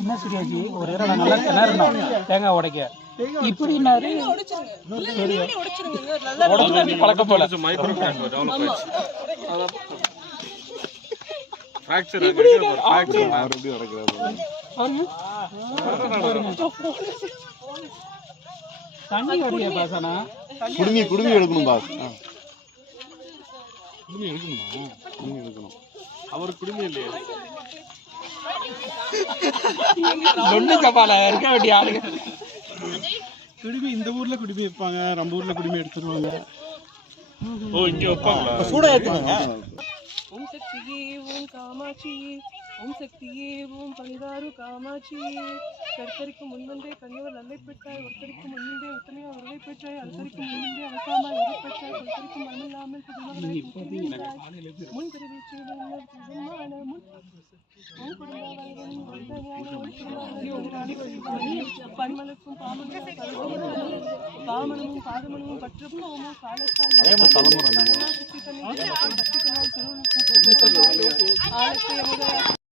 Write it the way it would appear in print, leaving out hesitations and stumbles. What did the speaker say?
என்ன சரியாச்சு ஒரு நேரம் நல்லா கிணறுனோம் தேங்காய் உடைக்க இப்படின்னாரு பழக்கம் போல தண்ணி வடியா பாசனா குடுமி எடுக்கணும் பாஸ் குடுமி எடுக்கணுமா குடுமி எடுக்கணும் அவர் குடுமி இல்லையே ஒண்ணு சப்பால இருக்க வேண்டிய ஆளுங்க குடுமி இந்த ஊர்ல குடுமி வைப்பாங்க நம்ம ஊர்ல குடுமி எடுத்துருவாங்க ஓ இங்க வைப்பாங்களா சூடா ஏத்துவாங்க ஓம் சக்தியே ஓம் காமாட்சியே ஓம் சக்தியே ஓம் பரிதாரு காமாட்சியே கர்த்தருக்கு முன்வந்தே கண்ணுவர் நல்லை பெற்றாய் ஒருத்தருக்கு முன்னின்றே உத்தமையா உருவை பெற்றாய் அல்பருக்கு முன்னின்றே அலக்காமல் உரு பெற்றாய் கொல்பருக்கு மண்ணில்லாமல் முன் பிரிவிச்சு பன்மலுக்கும் பாமனமும் பாதமனமும் பற்றுப்போமோ காலத்தால்